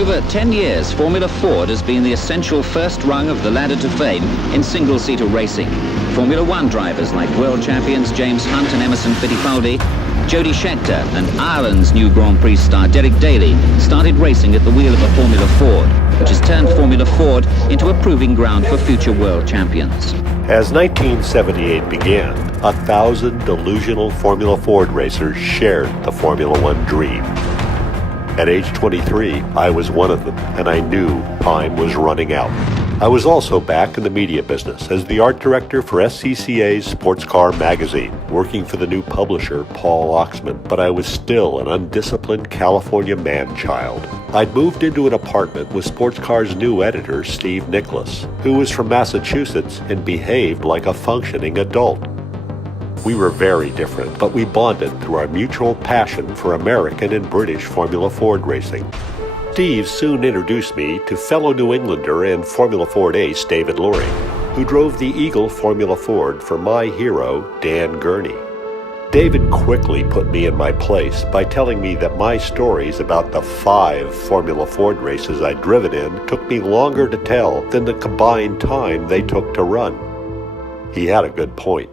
over 10 years, Formula Ford has been the essential first rung of the ladder to fame in single-seater racing. Formula One drivers like world champions James Hunt and Emerson Fittipaldi, Jody Scheckter and Ireland's new Grand Prix star Derek Daly started racing at the wheel of a Formula Ford, which has turned Formula Ford into a proving ground for future world champions. As 1978 began, 1,000 delusional Formula Ford racers shared the Formula One dream. At age 23, I was one of them, and I knew time was running out. I was also back in the media business as the art director for SCCA's Sports Car magazine, working for the new publisher, Paul Oxman, but I was still an undisciplined California man-child. I'd moved into an apartment with Sports Car's new editor, Steve Nicholas, who was from Massachusetts and behaved like a functioning adult. We were very different, but we bonded through our mutual passion for American and British Formula Ford racing. Steve soon introduced me to fellow New Englander and Formula Ford ace David Loring, who drove the Eagle Formula Ford for my hero, Dan Gurney. David quickly put me in my place by telling me that my stories about the 5 Formula Ford races I'd driven in took me longer to tell than the combined time they took to run. He had a good point.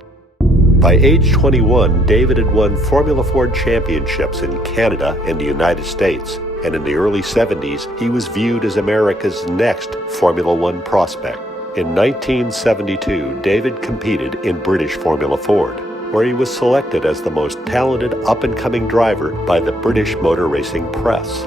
By age 21, David had won Formula Ford championships in Canada and the United States, and in the early 70s, he was viewed as America's next Formula One prospect. In 1972, David competed in British Formula Ford, where he was selected as the most talented up-and-coming driver by the British Motor Racing Press.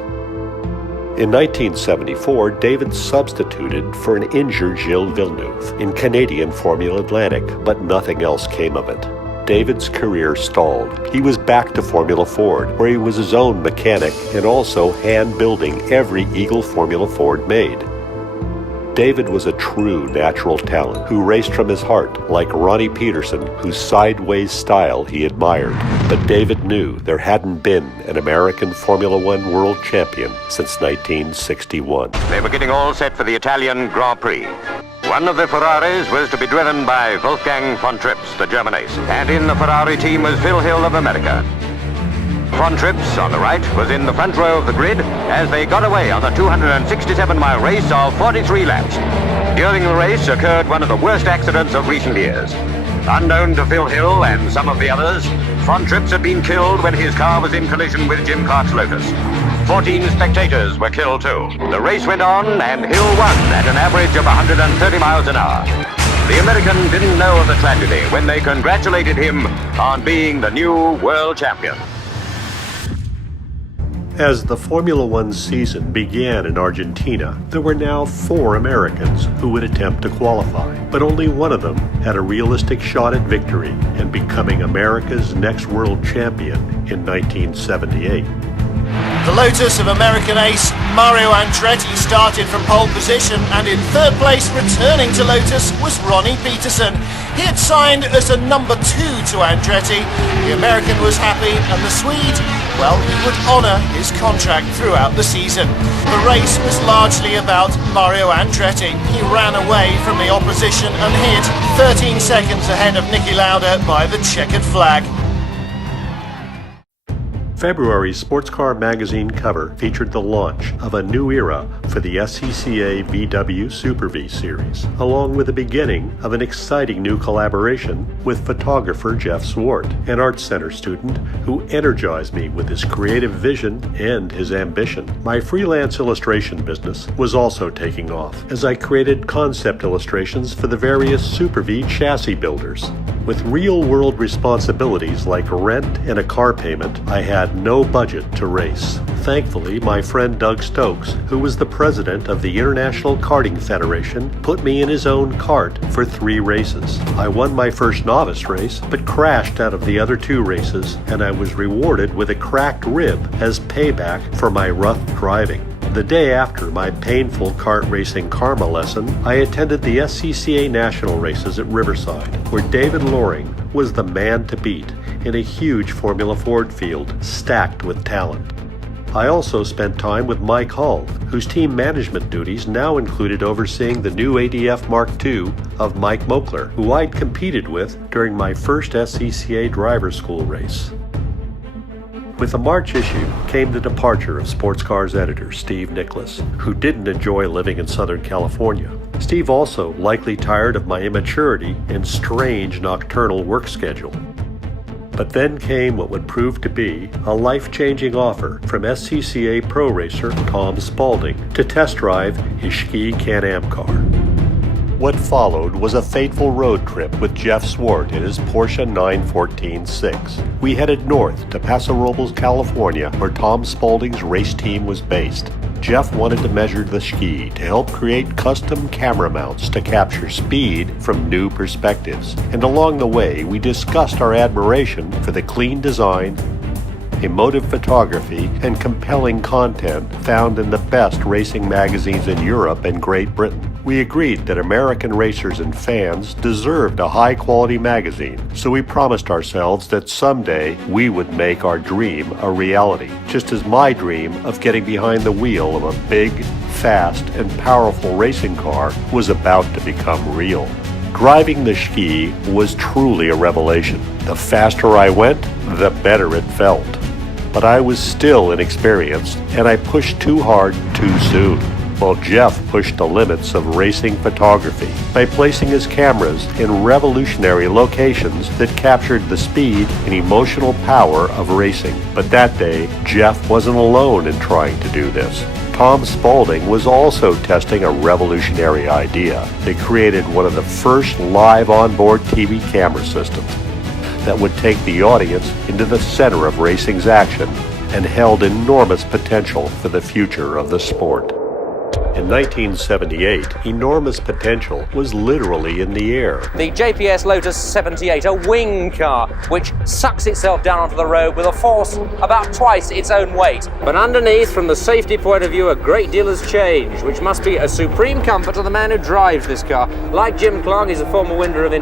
In 1974, David substituted for an injured Gilles Villeneuve in Canadian Formula Atlantic, but nothing else came of it. David's career stalled. He was back to Formula Ford, where he was his own mechanic and also hand-building every Eagle Formula Ford made. David was a true natural talent who raced from his heart, like Ronnie Peterson, whose sideways style he admired. But David knew there hadn't been an American Formula One world champion since 1961. They were getting all set for the Italian Grand Prix. One of the Ferraris was to be driven by Wolfgang von Trips, the German ace, and in the Ferrari team was Phil Hill of America. Von Trips, on the right, was in the front row of the grid as they got away on a 267-mile race of 43 laps. During the race occurred one of the worst accidents of recent years. Unknown to Phil Hill and some of the others, Von Trips had been killed when his car was in collision with Jim Clark's Lotus. 14 spectators were killed too. The race went on and Hill won at an average of 130 miles an hour. The American didn't know of the tragedy when they congratulated him on being the new world champion. As the Formula One season began in Argentina, there were now 4 Americans who would attempt to qualify, but only one of them had a realistic shot at victory and becoming America's next world champion in 1978. The Lotus of American ace Mario Andretti started from pole position, and in third place, returning to Lotus, was Ronnie Peterson. He had signed as a number 2 to Andretti. The American was happy, and the Swede, well, he would honour his contract throughout the season. The race was largely about Mario Andretti. He ran away from the opposition and hid 13 seconds ahead of Niki Lauda by the checkered flag. February's Sports Car magazine cover featured the launch of a new era for the SCCA VW Super V series, along with the beginning of an exciting new collaboration with photographer Jeff Zwart, an Art Center student who energized me with his creative vision and his ambition. My freelance illustration business was also taking off as I created concept illustrations for the various Super V chassis builders. With real-world responsibilities like rent and a car payment, I had no budget to race. Thankfully, my friend Doug Stokes, who was the president of the International Karting Federation, put me in his own kart for 3 races. I won my first novice race, but crashed out of the other 2 races, and I was rewarded with a cracked rib as payback for my rough driving. The day after my painful kart racing karma lesson, I attended the SCCA National Races at Riverside, where David Loring was the man to beat in a huge Formula Ford field stacked with talent. I also spent time with Mike Hull, whose team management duties now included overseeing the new ADF Mark II of Mike Moakler, who I'd competed with during my first SCCA driver school race. With the March issue came the departure of sports cars editor Steve Nicholas, who didn't enjoy living in Southern California. Steve also likely tired of my immaturity and strange nocturnal work schedule. But then came what would prove to be a life-changing offer from SCCA Pro Racer Tom Spaulding to test drive his Ski Can-Am car. What followed was a fateful road trip with Jeff Zwart in his Porsche 914-6. We headed north to Paso Robles, California, where Tom Spaulding's race team was based. Jeff wanted to measure the ski to help create custom camera mounts to capture speed from new perspectives. And along the way, we discussed our admiration for the clean design, emotive photography, and compelling content found in the best racing magazines in Europe and Great Britain. We agreed that American racers and fans deserved a high-quality magazine, so we promised ourselves that someday we would make our dream a reality, just as my dream of getting behind the wheel of a big, fast, and powerful racing car was about to become real. Driving the Ski was truly a revelation. The faster I went, the better it felt. But I was still inexperienced, and I pushed too hard too soon, while Jeff pushed the limits of racing photography by placing his cameras in revolutionary locations that captured the speed and emotional power of racing. But that day, Jeff wasn't alone in trying to do this. Tom Spaulding was also testing a revolutionary idea. They created one of the first live onboard TV camera systems that would take the audience into the center of racing's action and held enormous potential for the future of the sport. In 1978, enormous potential was literally in the air. The JPS Lotus 78, a wing car, which sucks itself down onto the road with a force about twice its own weight. But underneath, from the safety point of view, a great deal has changed, which must be a supreme comfort to the man who drives this car. Like Jim Clark, he's a former winner of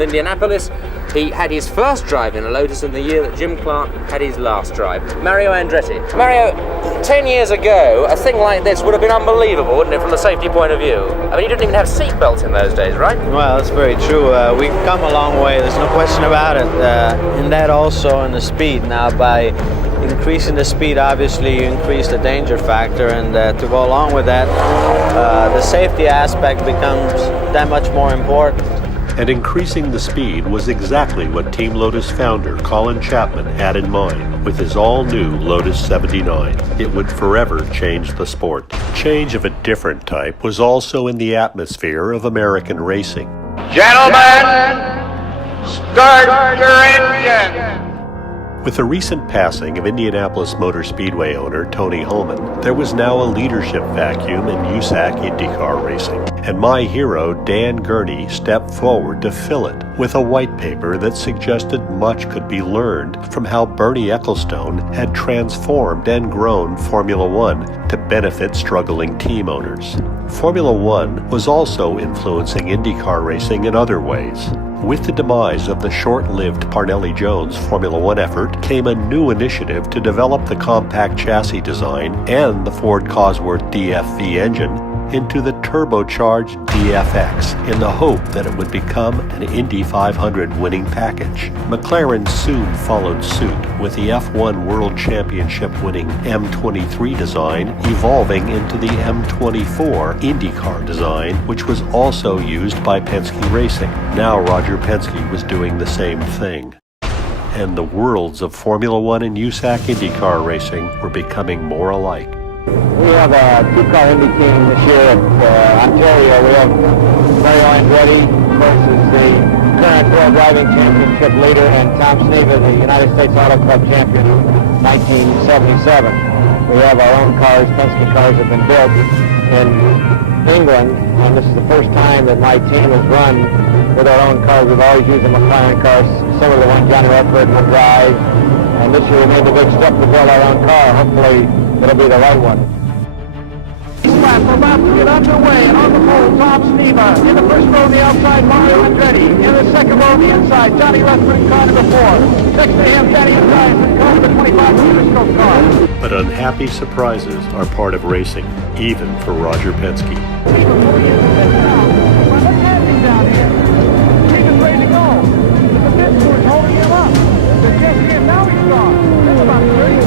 Indianapolis. He had his first drive in a Lotus in the year that Jim Clark had his last drive. Mario Andretti. Mario, 10 years ago, a thing like this would have been unbelievable, wouldn't it, from the safety point of view? I mean, you didn't even have seat belts in those days, right? Well, that's very true. We've come a long way, there's no question about it. In that also, in the speed. Now, by increasing the speed, obviously, you increase the danger factor, and to go along with that, the safety aspect becomes that much more important. And increasing the speed was exactly what Team Lotus founder Colin Chapman had in mind with his all-new Lotus 79. It would forever change the sport. Change of a different type was also in the atmosphere of American racing. Gentlemen, start your engine. With the recent passing of Indianapolis Motor Speedway owner Tony Holman, there was now a leadership vacuum in USAC IndyCar racing, and my hero Dan Gurney stepped forward to fill it with a white paper that suggested much could be learned from how Bernie Ecclestone had transformed and grown Formula One to benefit struggling team owners. Formula One was also influencing IndyCar racing in other ways. With the demise of the short-lived Parnelli-Jones Formula One effort came a new initiative to develop the compact chassis design and the Ford Cosworth DFV engine into the turbocharged DFX in the hope that it would become an Indy 500 winning package. McLaren soon followed suit with the F1 World Championship winning M23 design evolving into the M24 IndyCar design, which was also used by Penske Racing. Now Roger Penske was doing the same thing. And the worlds of Formula One and USAC IndyCar racing were becoming more alike. We have a two-car Indy team this year at Ontario. We have Mario Andretti, of course, is the current World Driving Championship leader, and Tom Sneva, the United States Auto Club champion, 1977. We have our own cars. Penske cars have been built in England, and this is the first time that my team has run with our own cars. We've always used the McLaren cars, similar to the one Johnny Redford would drive, and this year we made the big step to build our own car. Hopefully it'll be the right one. We're about to get underway, and on the pole, Tom Sneva. In the first row on the outside, Mario Andretti. In the second row on the inside, Johnny Redford in car number 4. Next to him, Danny Andretti in car number 25, Peterscope car. But unhappy surprises are part of racing, even for Roger Penske. What's happening down here? He's just ready to go. The pit crew is holding him up. But yes, he is. Now he's gone. There's about 30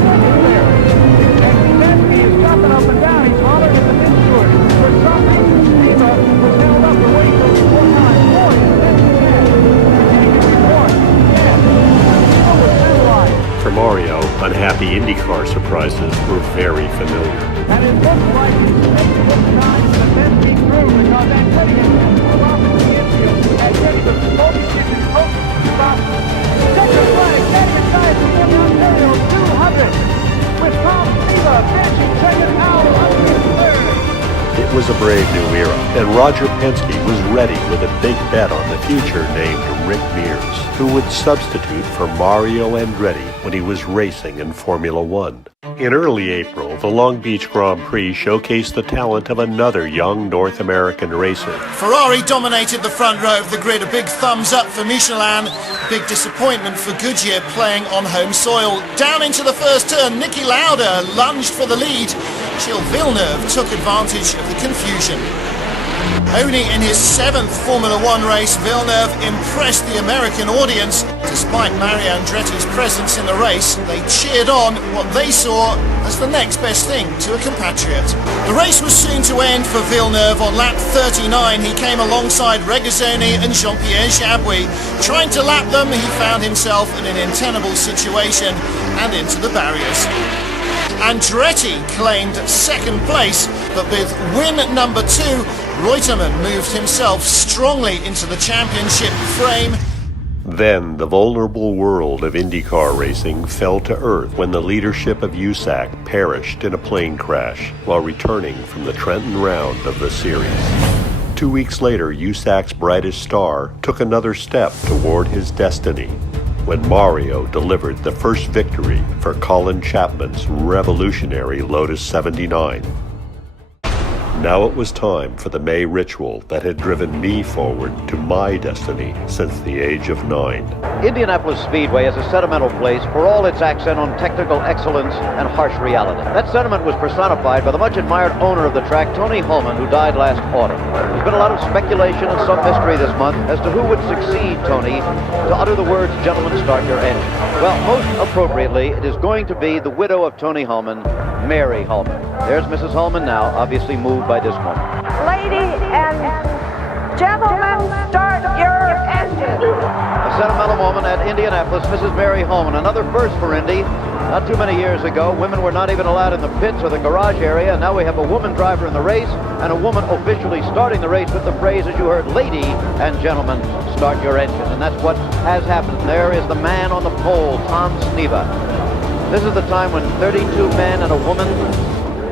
It was a brave new era, and Roger Penske was ready with a big bet on the future named Rick Mears, who would substitute for Mario Andretti when he was racing in Formula One. In early April, the Long Beach Grand Prix showcased the talent of another young North American racer. Ferrari dominated the front row of the grid. A big thumbs up for Michelin. Big disappointment for Goodyear playing on home soil. Down into the first turn, Niki Lauda lunged for the lead. Gilles Villeneuve took advantage of the confusion. Only in his 7th Formula One race, Villeneuve impressed the American audience. Despite Mario Andretti's presence in the race, they cheered on what they saw as the next best thing to a compatriot. The race was soon to end for Villeneuve. On lap 39, he came alongside Regazzoni and Jean-Pierre Jabouille. Trying to lap them, he found himself in an untenable situation and into the barriers. Andretti claimed second place, but with win number 2, Reutemann moved himself strongly into the championship frame. Then the vulnerable world of IndyCar racing fell to earth when the leadership of USAC perished in a plane crash while returning from the Trenton round of the series. 2 weeks later, USAC's brightest star took another step toward his destiny when Mario delivered the first victory for Colin Chapman's revolutionary Lotus 79. Now it was time for the May ritual that had driven me forward to my destiny since the age of 9. Indianapolis Speedway is a sentimental place for all its accent on technical excellence and harsh reality. That sentiment was personified by the much-admired owner of the track, Tony Holman, who died last autumn. There's been a lot of speculation and some mystery this month as to who would succeed Tony to utter the words, "Gentlemen, start your engine." Well, most appropriately, it is going to be the widow of Tony Holman, Mary Holman. There's Mrs. Holman now, obviously moved by this moment. Ladies and gentlemen, start your engine. A sentimental moment at Indianapolis. Mrs. Mary Holman, another first for Indy. Not too many years ago, women were not even allowed in the pits or the garage area. Now we have a woman driver in the race and a woman officially starting the race with the phrase, as you heard, "Lady and gentlemen, start your engine." And that's what has happened. There is the man on the pole, Tom Sneva. This is the time when 32 men and a woman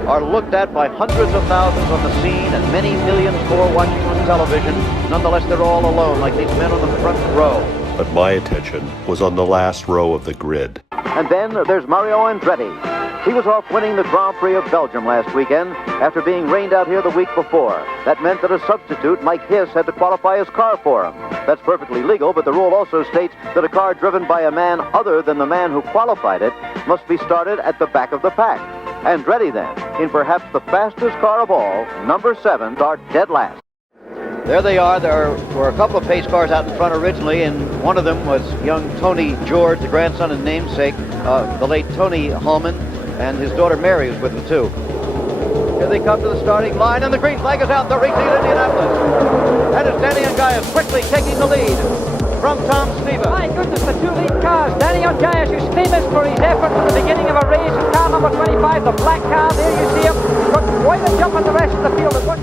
are looked at by hundreds of thousands on the scene and many millions more watching on television. Nonetheless, they're all alone, like these men on the front row. But my attention was on the last row of the grid. And then there's Mario Andretti. He was off winning the Grand Prix of Belgium last weekend after being rained out here the week before. That meant that a substitute, Mike Hiss, had to qualify his car for him. That's perfectly legal, but the rule also states that a car driven by a man other than the man who qualified it must be started at the back of the pack. Andretti then, in perhaps the fastest car of all, number 7, start dead last. There they are. There were a couple of pace cars out in front originally, and one of them was young Tony George, the grandson and namesake of the late Tony Holman, and his daughter Mary was with him too. Here they come to the starting line, and the green flag is out. They're racing in Indianapolis. And it's Danny Ungaias quickly taking the lead from Tom Sneva. My goodness, the 2 lead cars. Danny Ungaias, who's famous for his effort from the beginning of a race, in car number 25, the black car. There you see him. Got quite a jump on the rest of the field.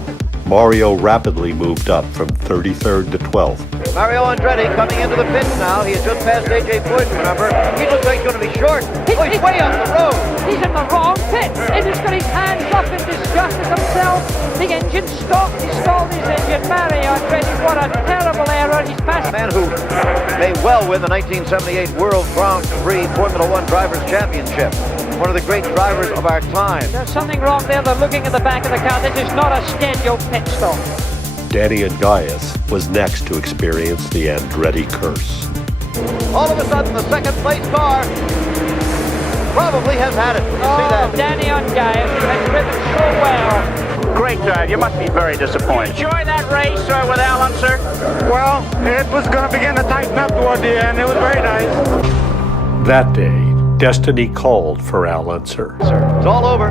Mario rapidly moved up from 33rd to 12th. Mario Andretti coming into the pits now. He has just passed A.J. Bush, remember. He looks like he's going to be short. He's way up the road. He's in the wrong pit. And he's got his hands up in disgust at himself. The engine stopped. He stalled his engine. Mario Andretti, what a terrible error. He's passed. A man who may well win the 1978 World Grand Prix Formula One Drivers' Championship. One of the great drivers of our time. There's something wrong there. They're looking at the back of the car. This is not a scheduled pit stop. Danny Ungaias was next to experience the Andretti curse. All of a sudden, the second place car probably has had it. You see that? Danny Ungaias has driven so well. Great drive. You must be very disappointed. Enjoy that race, sir, with Unser. Well, it was going to begin to tighten up toward the end. It was very nice. That day, destiny called for Unser. It's all over.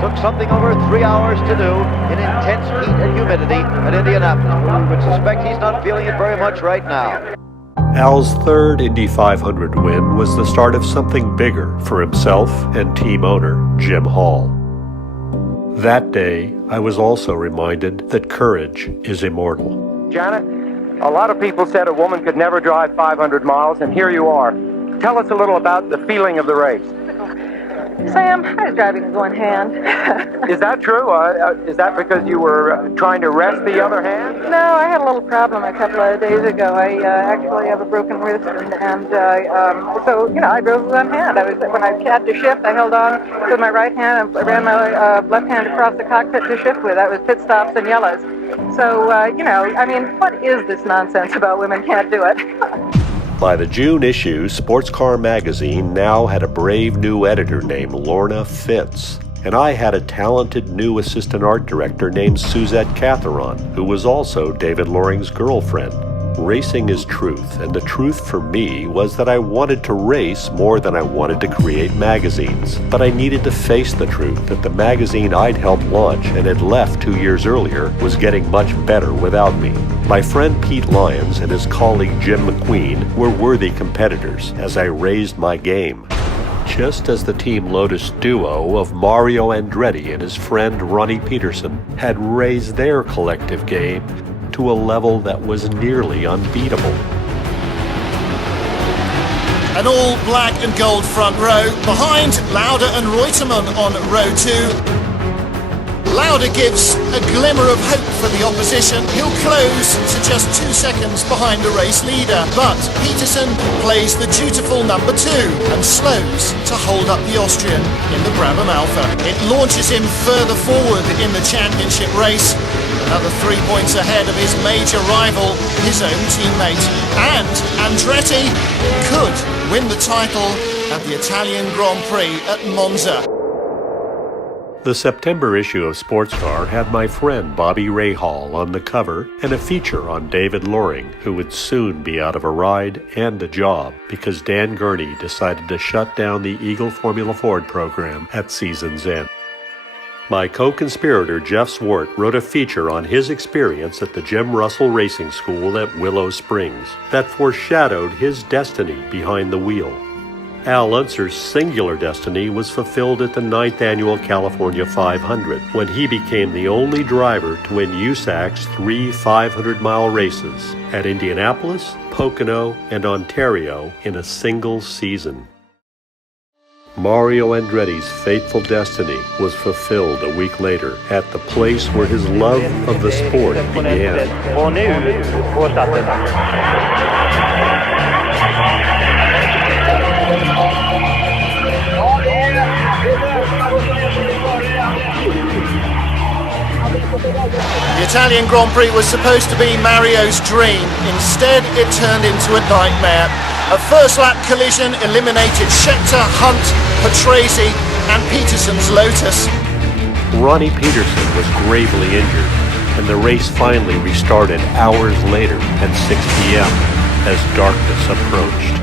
Took something over 3 hours to do in intense heat and humidity at Indianapolis. We would suspect he's not feeling it very much right now. Al's third Indy 500 win was the start of something bigger for himself and team owner Jim Hall. That day, I was also reminded that courage is immortal. Janet, a lot of people said a woman could never drive 500 miles, and here you are. Tell us a little about the feeling of the race. Sam, I was driving with one hand. Is that true? Is that because you were trying to rest the other hand? No, I had a little problem a couple of days ago. I actually have a broken wrist, and so, you know, I drove with one hand. When I had to shift, I held on with my right hand and I ran my left hand across the cockpit to shift with. That was pit stops and yellows. So, you know, I mean, what is this nonsense about women can't do it? By the June issue, Sports Car Magazine now had a brave new editor named Lorna Fitz, and I had a talented new assistant art director named Suzette Catheron, who was also David Loring's girlfriend. Racing is truth, and the truth for me was that I wanted to race more than I wanted to create magazines. But I needed to face the truth that the magazine I'd helped launch and had left 2 years earlier was getting much better without me. My friend Pete Lyons and his colleague Jim McQueen were worthy competitors as I raised my game. Just as the Team Lotus duo of Mario Andretti and his friend Ronnie Peterson had raised their collective game to a level that was nearly unbeatable. An all black and gold front row, behind Lauda and Reutemann on row 2. Lauda gives a glimmer of hope for the opposition. He'll close to just 2 seconds behind the race leader, but Peterson plays the dutiful number 2 and slows to hold up the Austrian in the Brabham Alpha. It launches him further forward in the championship race, another 3 points ahead of his major rival, his own teammate. And Andretti could win the title at the Italian Grand Prix at Monza. The September issue of Sports Car had my friend Bobby Rahal on the cover and a feature on David Loring, who would soon be out of a ride and a job because Dan Gurney decided to shut down the Eagle Formula Ford program at season's end. My co-conspirator Jeff Zwart wrote a feature on his experience at the Jim Russell Racing School at Willow Springs that foreshadowed his destiny behind the wheel. Al Unser's singular destiny was fulfilled at the 9th Annual California 500 when he became the only driver to win USAC's 3 500-mile races at Indianapolis, Pocono, and Ontario in a single season. Mario Andretti's fateful destiny was fulfilled a week later at the place where his love of the sport began. The Italian Grand Prix was supposed to be Mario's dream. Instead, it turned into a nightmare. A first-lap collision eliminated Scheckter, Hunt, Patrese, and Peterson's Lotus. Ronnie Peterson was gravely injured, and the race finally restarted hours later at 6 p.m. as darkness approached.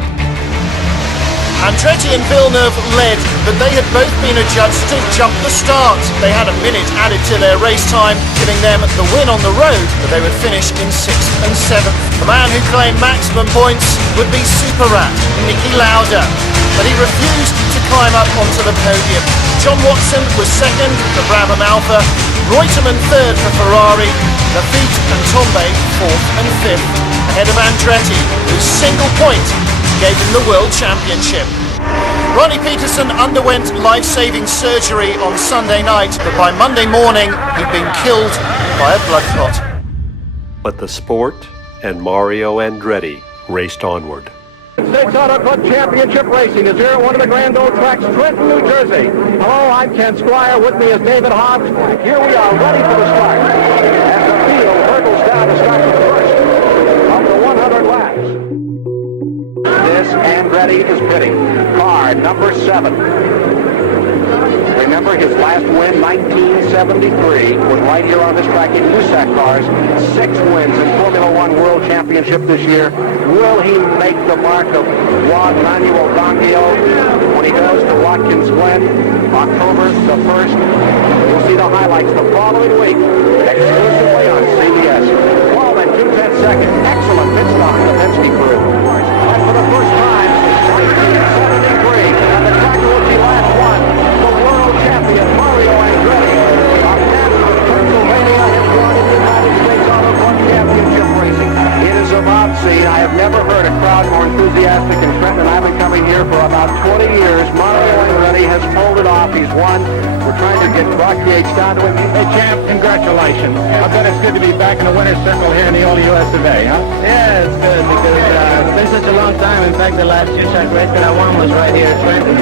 Andretti and Villeneuve led, but they had both been adjudged to jump the start. They had a minute added to their race time, giving them the win on the road, but they would finish in 6th and 7th. The man who claimed maximum points would be Super Rat, Niki Lauda, but he refused to climb up onto the podium. John Watson was second for Brabham Alpha, Reutemann third for Ferrari, Lafitte and Tombe fourth and fifth, ahead of Andretti, whose single point gave him the World Championship. Ronnie Peterson underwent life-saving surgery on Sunday night, but by Monday morning he'd been killed by a blood clot. But the sport and Mario Andretti raced onward. States Auto Club Championship Racing is here at one of the Grand Old Tracks, Trenton, New Jersey. Hello, I'm Ken Squire. With me is David Hobbs. Here we are, ready for the start. As the field hurdles down to start the first of the 100 laps. This Andretti is pitting. Car number 7. Remember his last win, 1973, was right here on this track in USAC cars. 6 wins in Formula One World Championship this year. Will he make the mark of Juan Manuel Fangio when he goes to Watkins Glen, October the 1st? You'll see the highlights the following week, exclusively on CBS. 12 and 2/10 seconds. Excellent pit stop in the Penske crew. And for the first time since 1973, on the track in which he last won, the world champion Mario Andretti of Nashville, Pennsylvania, has won the United States Auto Club Championship Racing. It is a mob scene. I have never heard a crowd more enthusiastic in Trenton. I've been coming here for about 20 years. Mario Andretti Andretti has pulled it off. He's won. We're trying to get Rock PH down to him. Hey, champ, congratulations. I bet it's good to be back in the winner's circle here in the old US today, huh? Yeah, it's good because it's been such a long time. In fact, the last USAC race that I won was right here at Trenton.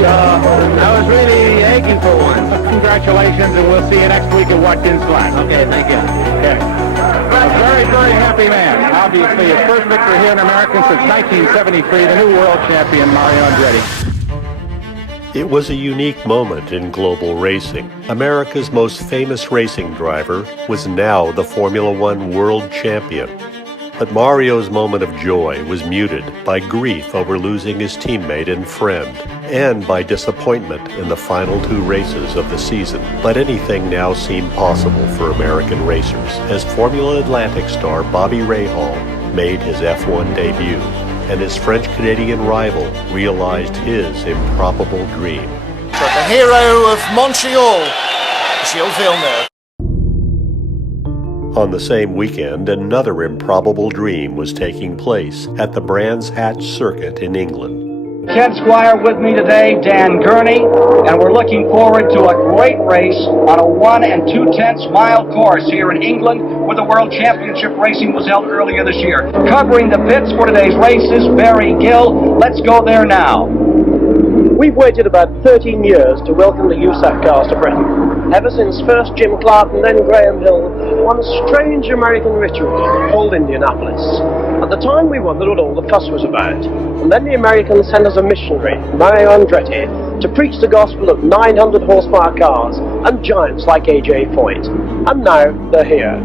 So I was really aching for one. Congratulations, and we'll see you next week at Watkins Glen. Okay, thank you. Okay. A very, very happy man. Obviously, his first victory here in America since 1973, the new world champion, Mario Andretti. It was a unique moment in global racing. America's most famous racing driver was now the Formula One world champion. But Mario's moment of joy was muted by grief over losing his teammate and friend, and by disappointment in the final two races of the season. But anything now seemed possible for American racers, as Formula Atlantic star Bobby Rahal made his F1 debut, and his French-Canadian rival realized his improbable dream. The hero of Montreal, Gilles Villeneuve. On the same weekend, another improbable dream was taking place at the Brands Hatch circuit in England. Ken Squire with me today, Dan Gurney, and we're looking forward to a great race on a 1 2/10 mile course here in England, where the World Championship racing was held earlier this year. Covering the pits for today's races, Barry Gill. Let's go there now. We've waited about 13 years to welcome the USAC cars to Britain. Ever since first Jim Clark and then Graham Hill won a strange American ritual called Indianapolis. At the time we wondered what all the fuss was about. And then the Americans sent us a missionary, Mario Andretti, to preach the gospel of 900 horsepower cars and giants like AJ Foyt. And now they're here.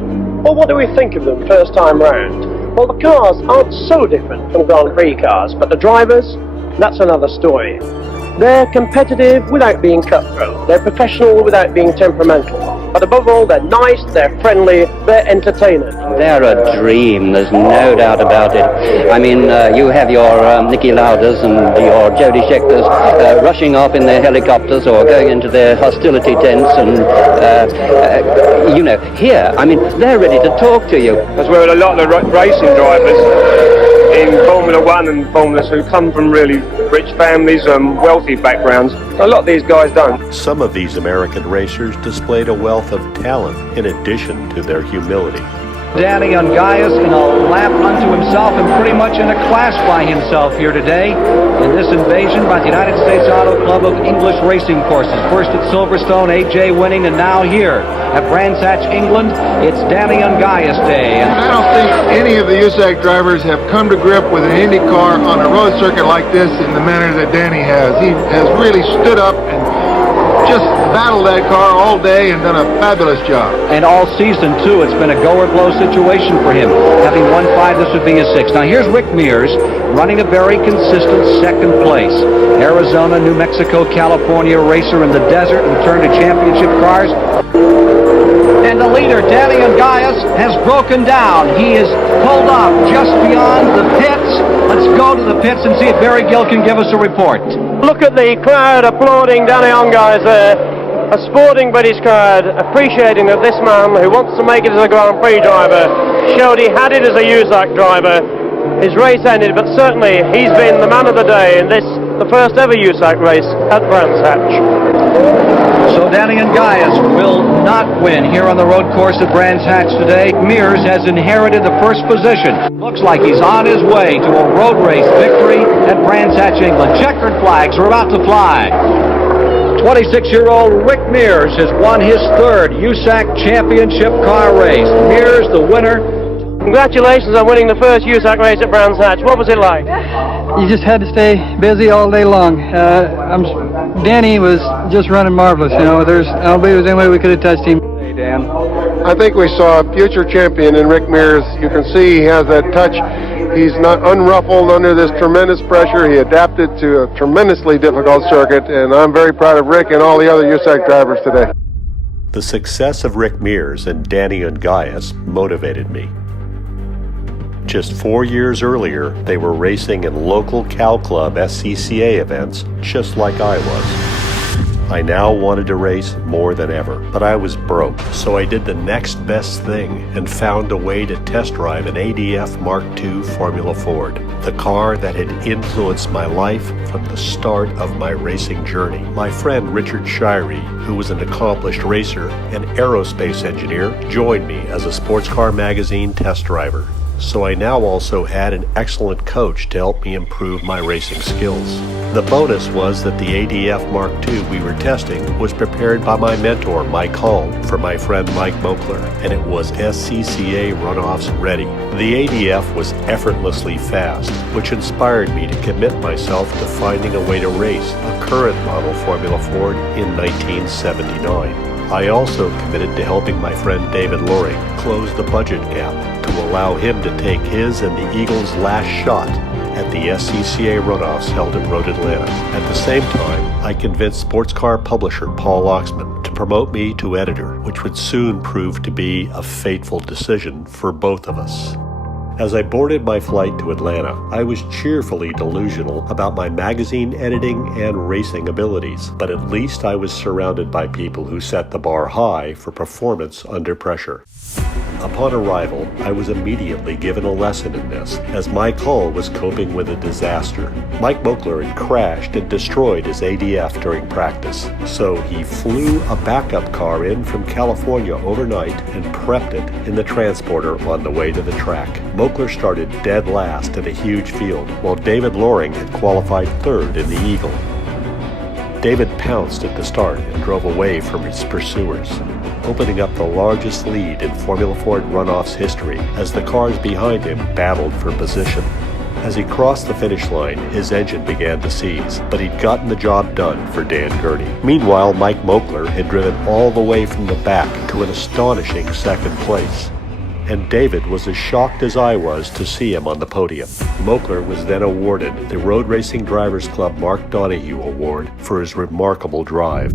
Well, what do we think of them first time round? Well, the cars aren't so different from Grand Prix cars, but the drivers, that's another story. They're competitive without being cutthroat. They're professional without being temperamental. But above all, they're nice, they're friendly, they're entertaining. They're a dream, there's no doubt about it. I mean, you have your Niki Lauders and your Jody Schechters rushing off in their helicopters or going into their hostility tents and, you know, here, I mean, they're ready to talk to you. As well, a lot of racing drivers in Formula One and Formulas who come from really rich families and wealthy backgrounds. A lot of these guys don't. Some of these American racers displayed a wealth of talent in addition to their humility. Danny Ungaius in a lap unto himself and pretty much in a class by himself here today in this invasion by the United States Auto Club of English racing courses. First at Silverstone, AJ winning, and now here at Brands Hatch, England, it's Danny Ungaius Day. And I don't think any of the USAC drivers have come to grip with an Indy car on a road circuit like this in the manner that Danny has. He has really stood up and just battled that car all day and done a fabulous job. And all season, too, it's been a go-or-blow situation for him. Having won 5, this would be his 6th. Now, here's Rick Mears running a very consistent second place. Arizona, New Mexico, California racer in the desert and turn to championship cars. And the leader, Danny Ungaius, has broken down. He is pulled off just beyond the pits. Let's go to the pits and see if Barry Gill can give us a report. Look at the crowd applauding Danny Ungaius there. A sporting British crowd appreciating that this man who wants to make it as a Grand Prix driver showed he had it as a USAC driver. His race ended, but certainly he's been the man of the day in this, the first ever USAC race at Brands Hatch. So Danny Ungaius will not win here on the road course at Brands Hatch today. Mears has inherited the first position. Looks like he's on his way to a road race victory at Brands Hatch, England. Checkered flags are about to fly. 26-year-old Rick Mears has won his 3rd USAC championship car race. Mears, the winner. Congratulations on winning the first USAC race at Brands Hatch. What was it like? You just had to stay busy all day long. Danny was just running marvelous, you know. I don't believe there's any way we could have touched him. Hey, Dan. I think we saw a future champion in Rick Mears. You can see he has that touch. He's not unruffled under this tremendous pressure. He adapted to a tremendously difficult circuit, and I'm very proud of Rick and all the other USAC drivers today. The success of Rick Mears and Danny Ungaius motivated me. Just 4 years earlier, they were racing in local Cal Club SCCA events, just like I was. I now wanted to race more than ever, but I was broke, so I did the next best thing and found a way to test drive an ADF Mark II Formula Ford, the car that had influenced my life from the start of my racing journey. My friend Richard Shirey, who was an accomplished racer and aerospace engineer, joined me as a Sports Car Magazine test driver. So I now also had an excellent coach to help me improve my racing skills. The bonus was that the ADF Mark II we were testing was prepared by my mentor, Mike Hall, for my friend Mike Mokler, and it was SCCA runoffs ready. The ADF was effortlessly fast, which inspired me to commit myself to finding a way to race a current model Formula Ford in 1979. I also committed to helping my friend David Loring close the budget gap to allow him to take his and the Eagles' last shot at the SCCA runoffs held at Road Atlanta. At the same time, I convinced sports car publisher Paul Oxman to promote me to editor, which would soon prove to be a fateful decision for both of us. As I boarded my flight to Atlanta, I was cheerfully delusional about my magazine editing and racing abilities, but at least I was surrounded by people who set the bar high for performance under pressure. Upon arrival, I was immediately given a lesson in this, as Mike Hull was coping with a disaster. Mike Mokler had crashed and destroyed his ADF during practice, so he flew a backup car in from California overnight and prepped it in the transporter on the way to the track. Mokler started dead last in a huge field, while David Loring had qualified third in the Eagle. David pounced at the start and drove away from his pursuers, opening up the largest lead in Formula Ford runoffs history as the cars behind him battled for position. As he crossed the finish line, his engine began to seize, but he'd gotten the job done for Dan Gurney. Meanwhile, Mike Mokler had driven all the way from the back to an astonishing second place, and David was as shocked as I was to see him on the podium. Mokler was then awarded the Road Racing Drivers Club Mark Donohue Award for his remarkable drive.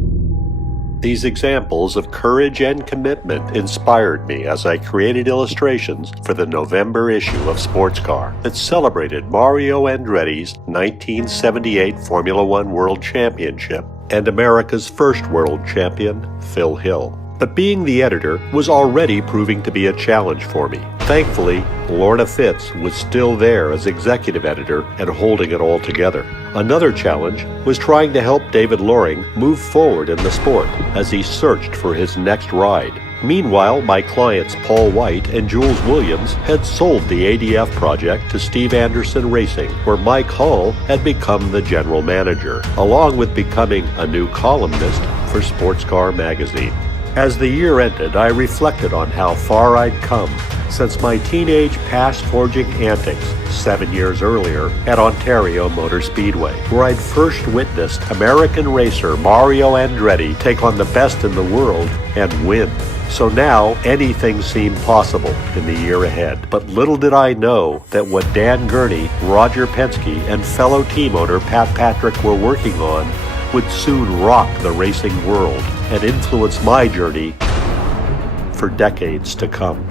These examples of courage and commitment inspired me as I created illustrations for the November issue of Sports Car that celebrated Mario Andretti's 1978 Formula One World Championship and America's first world champion, Phil Hill. But being the editor was already proving to be a challenge for me. Thankfully, Lorna Fitz was still there as executive editor and holding it all together. Another challenge was trying to help David Loring move forward in the sport as he searched for his next ride. Meanwhile, my clients Paul White and Jules Williams had sold the ADF project to Steve Anderson Racing, where Mike Hull had become the general manager, along with becoming a new columnist for Sports Car Magazine. As the year ended, I reflected on how far I'd come since my teenage pass-forging antics 7 years earlier at Ontario Motor Speedway, where I'd first witnessed American racer Mario Andretti take on the best in the world and win. So now, anything seemed possible in the year ahead. But little did I know that what Dan Gurney, Roger Penske, and fellow team owner Pat Patrick were working on would soon rock the racing world and influence my journey for decades to come.